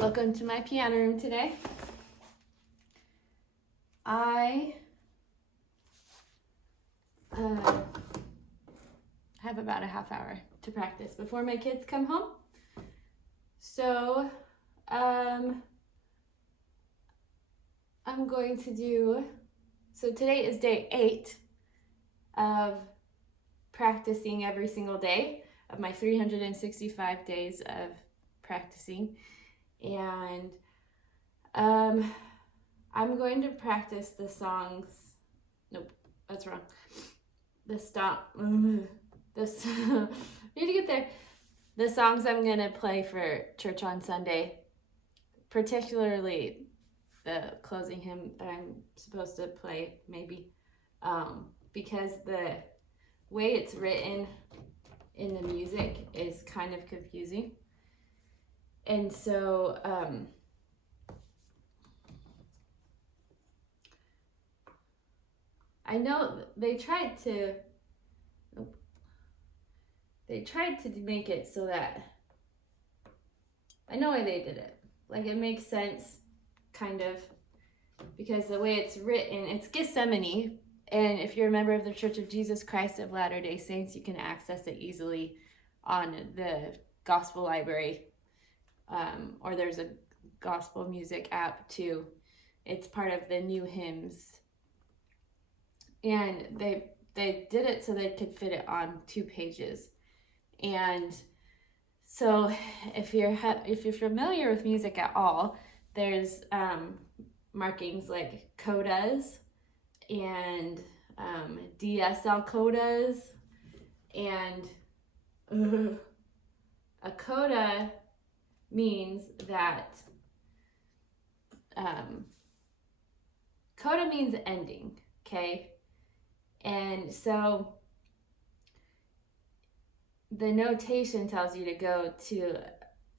Welcome to my piano room today. I have about a half hour to practice before my kids come home. So I'm going to do, so today is day 8 of practicing every single day of my 365 days of practicing. And I'm going to practice the songs. Nope, that's wrong. Need to get there. The songs I'm going to play for church on Sunday, particularly the closing hymn that I'm supposed to play, maybe, because the way it's written in the music is kind of confusing. And so, I know they tried to make it so that, I know why they did it. Like, it makes sense, kind of, because the way it's written, it's Gethsemane, and if you're a member of the Church of Jesus Christ of Latter-day Saints, you can access it easily on the Gospel Library, or there's a gospel music app too. It's part of the new hymns. And they did it so they could fit it on 2 pages. And so if you're familiar with music at all, there's markings like codas and DSL codas, and a coda means that coda means ending, okay? And so the notation tells you to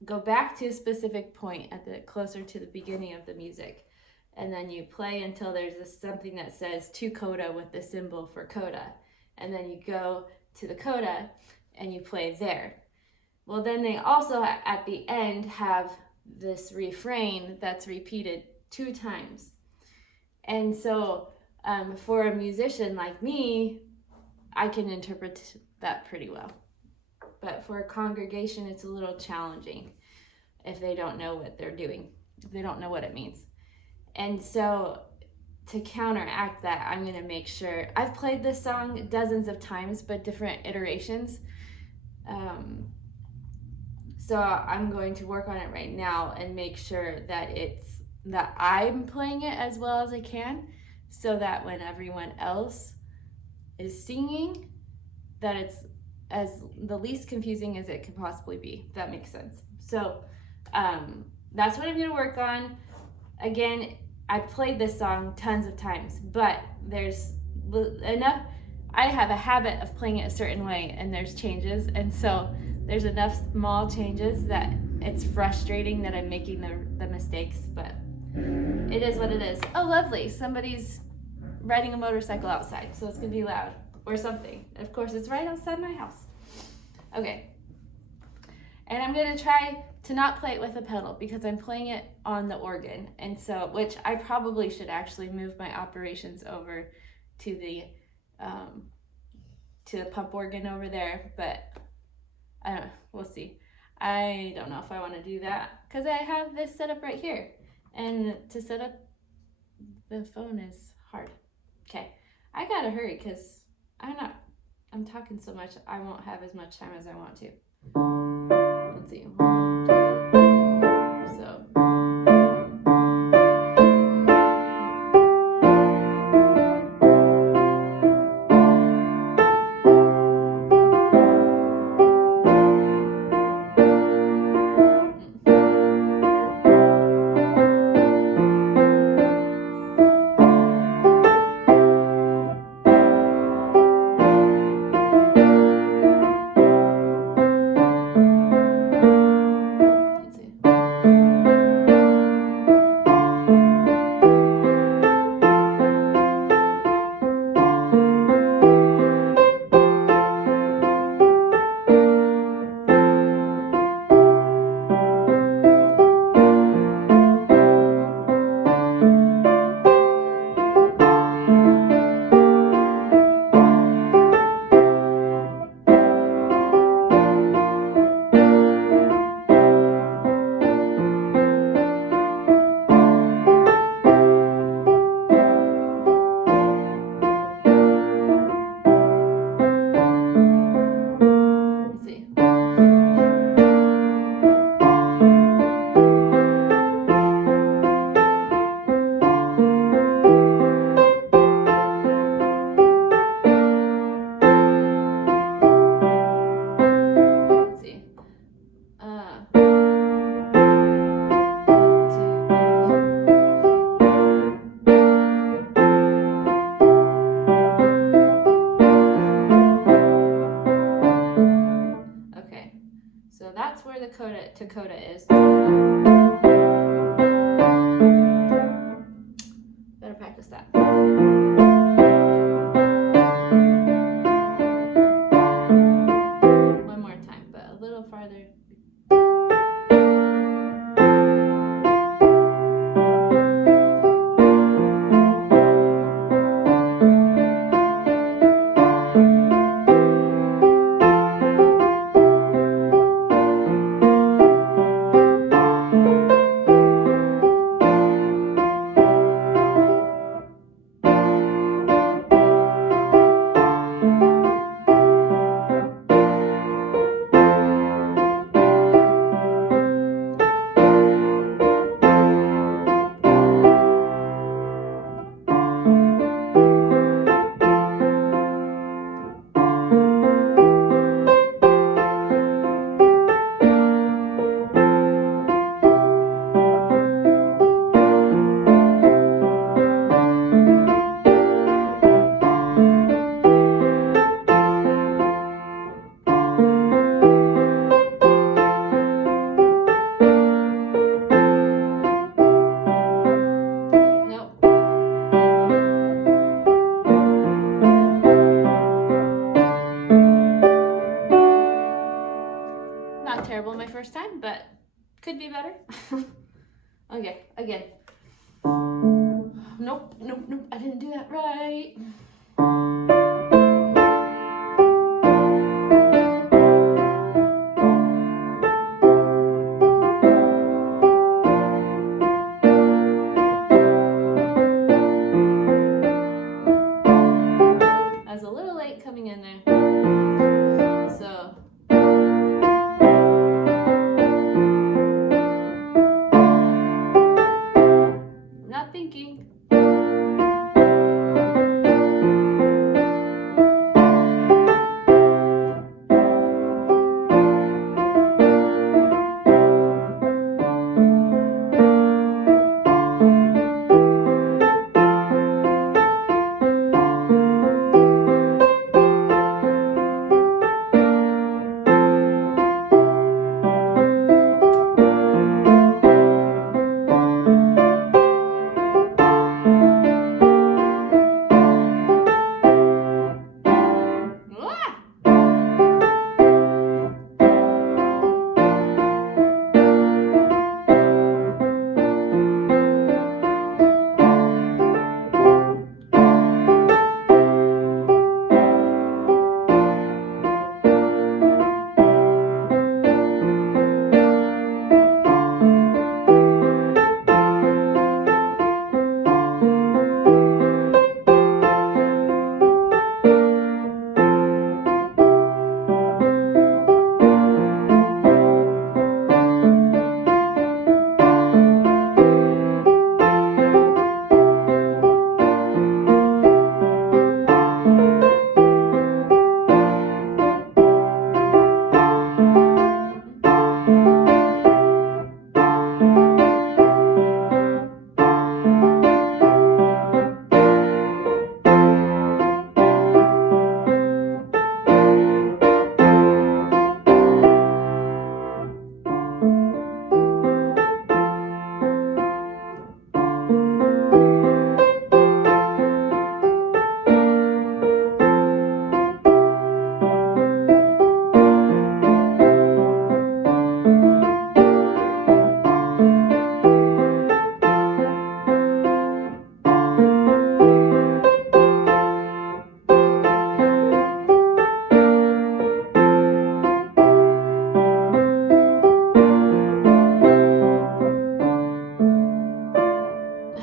go back to a specific point at the closer to the beginning of the music, and then you play until there's something that says to coda with the symbol for coda, and then you go to the coda and you play there. Well, then they also at the end have this refrain that's repeated 2 times. And so for a musician like me, I can interpret that pretty well. But for a congregation, it's a little challenging if they don't know what they're doing, if they don't know what it means. And so to counteract that, I'm going to make sure, I've played this song dozens of times, but different iterations. So I'm going to work on it right now and make sure that I'm playing it as well as I can, so that when everyone else is singing, that it's as the least confusing as it could possibly be. If that makes sense. So that's what I'm going to work on. Again, I've played this song tons of times, but there's enough. I have a habit of playing it a certain way, and there's changes, and so there's enough small changes that it's frustrating that I'm making the mistakes, but it is what it is. Oh, lovely. Somebody's riding a motorcycle outside, so it's going to be loud or something. Of course, it's right outside my house. Okay. And I'm going to try to not play it with a pedal because I'm playing it on the organ. And so, which I probably should actually move my operations over to the pump organ over there, but I don't know, we'll see. I don't know if I want to do that because I have this set up right here, and to set up the phone is hard. Okay, I gotta hurry because I'm talking so much, I won't have as much time as I want to. Let's see. 1, 2, so. coda is. Better practice that. One more time, but a little farther. Not terrible my first time, but could be better. Okay, again. Nope, I didn't do that right. I was a little late coming in there. So not thinking.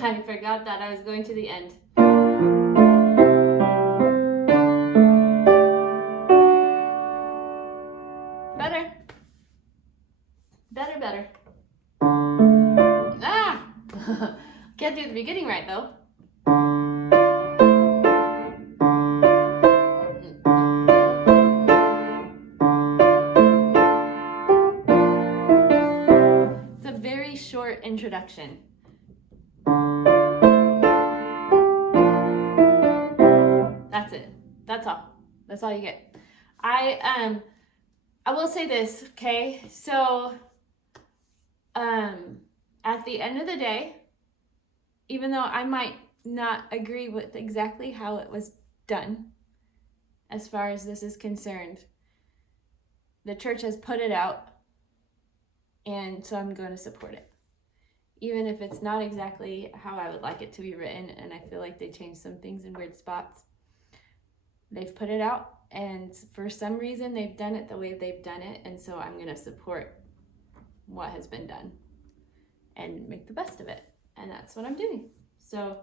I forgot that I was going to the end. Better. Better. Ah! Can't do the beginning right though. It's a very short introduction. That's it. That's all. That's all you get. I will say this, okay? So at the end of the day, even though I might not agree with exactly how it was done, as far as this is concerned, the church has put it out, and so I'm going to support it. Even if it's not exactly how I would like it to be written, and I feel like they changed some things in weird spots. They've put it out, and for some reason they've done it the way they've done it, and so I'm going to support what has been done and make the best of it, and that's what I'm doing. So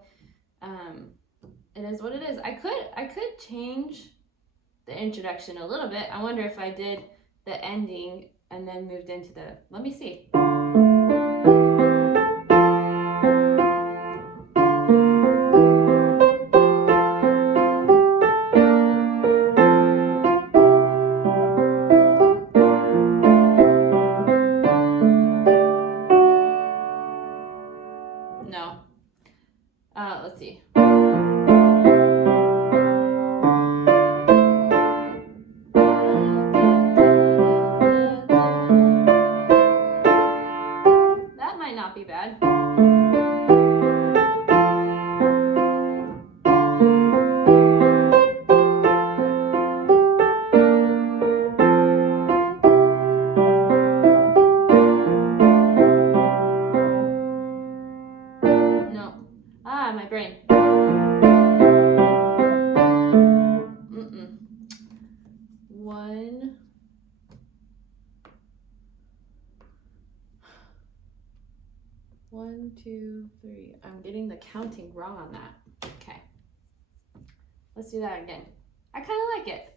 it is what it is. I could change the introduction a little bit. I wonder if I did the ending and then moved into the, let me see. No. Let's see. That might not be bad. No. My brain. One, two, three. I'm getting the counting wrong on that. Okay. Let's do that again. I kind of like it.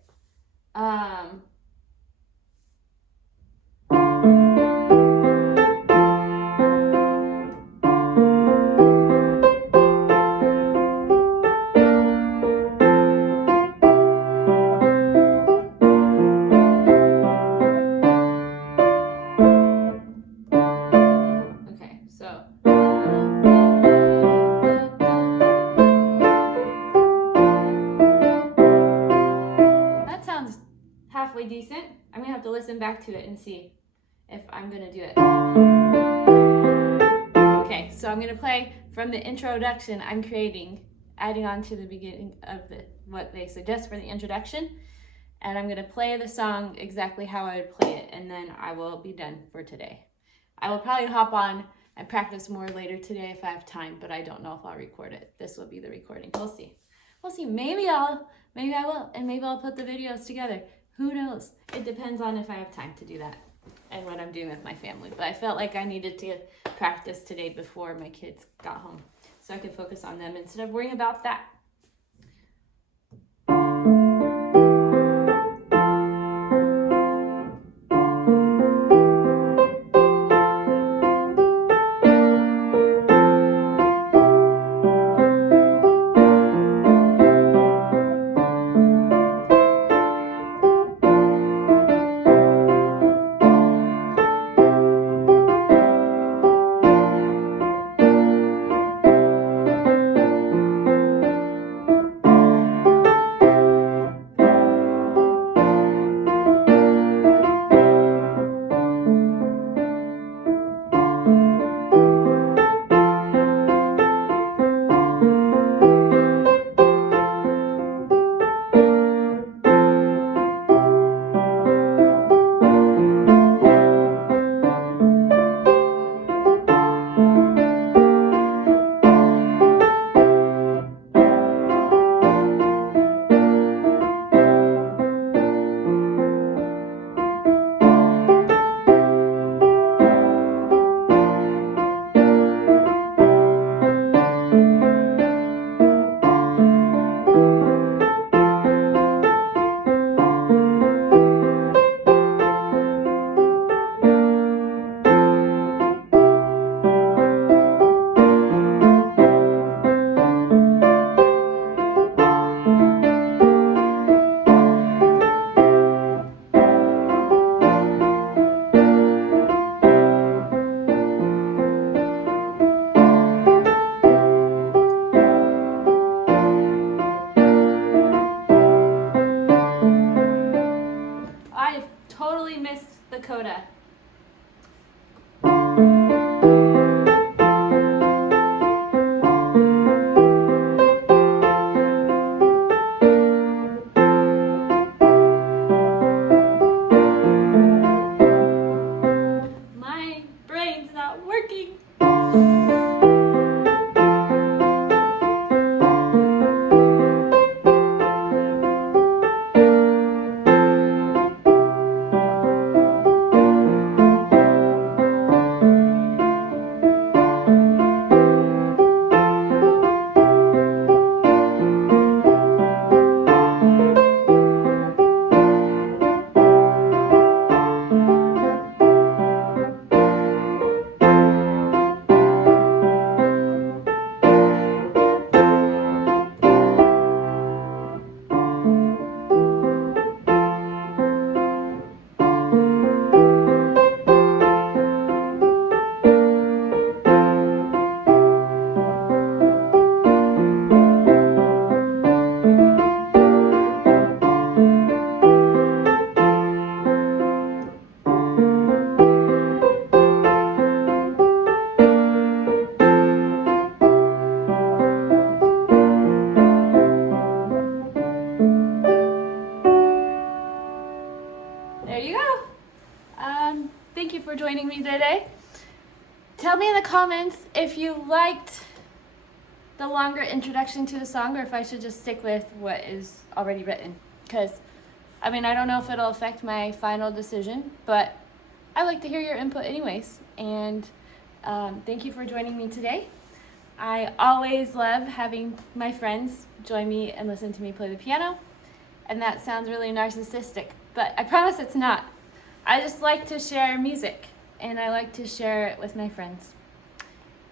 Okay, so. That sounds halfway decent. I'm gonna have to listen back to it and see if I'm gonna do it. Okay, so I'm gonna play from the introduction I'm creating, adding on to the beginning of what they suggest for the introduction, and I'm gonna play the song exactly how I would play it, and then I will be done for today. I will probably hop on and practice more later today if I have time, but I don't know if I'll record it. This will be the recording. We'll see. We'll see. Maybe I will, and maybe I'll put the videos together. Who knows? It depends on if I have time to do that and what I'm doing with my family. But I felt like I needed to practice today before my kids got home so I could focus on them instead of worrying about that. not working. There you go. Thank you for joining me today. Tell me in the comments if you liked the longer introduction to the song or if I should just stick with what is already written. Because, I mean, I don't know if it'll affect my final decision, but I like to hear your input anyways. And thank you for joining me today. I always love having my friends join me and listen to me play the piano. And that sounds really narcissistic, but I promise it's not. I just like to share music, and I like to share it with my friends.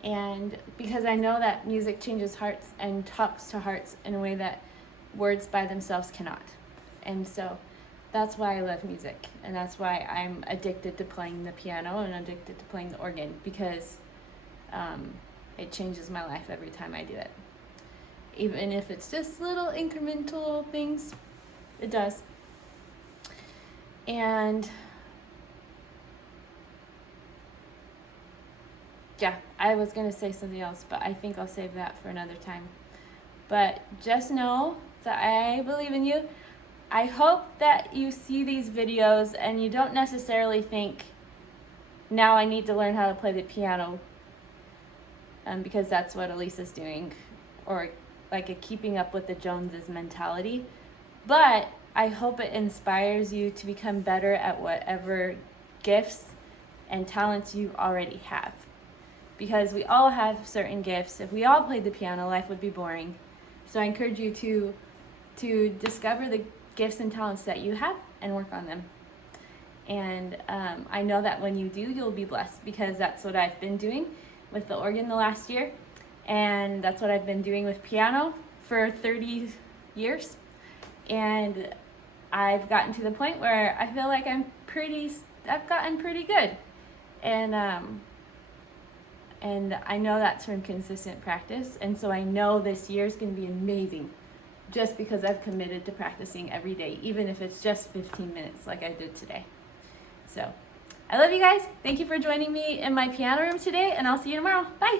And because I know that music changes hearts and talks to hearts in a way that words by themselves cannot. And so that's why I love music, and that's why I'm addicted to playing the piano and addicted to playing the organ, because it changes my life every time I do it. Even if it's just little incremental things, it does. And yeah, I was going to say something else, but I think I'll save that for another time. But just know that I believe in you. I hope that you see these videos and you don't necessarily think, now I need to learn how to play the piano, because that's what Elisa's doing, or like a keeping up with the Joneses mentality. But I hope it inspires you to become better at whatever gifts and talents you already have. Because we all have certain gifts. If we all played the piano, life would be boring. So I encourage you to discover the gifts and talents that you have and work on them. And I know that when you do, you'll be blessed, because that's what I've been doing with the organ the last year. And that's what I've been doing with piano for 30 years. And I've gotten to the point where I feel like I've gotten pretty good. And I know that's from consistent practice. And so I know this year is going to be amazing, just because I've committed to practicing every day, even if it's just 15 minutes like I did today. So I love you guys. Thank you for joining me in my piano room today, and I'll see you tomorrow. Bye.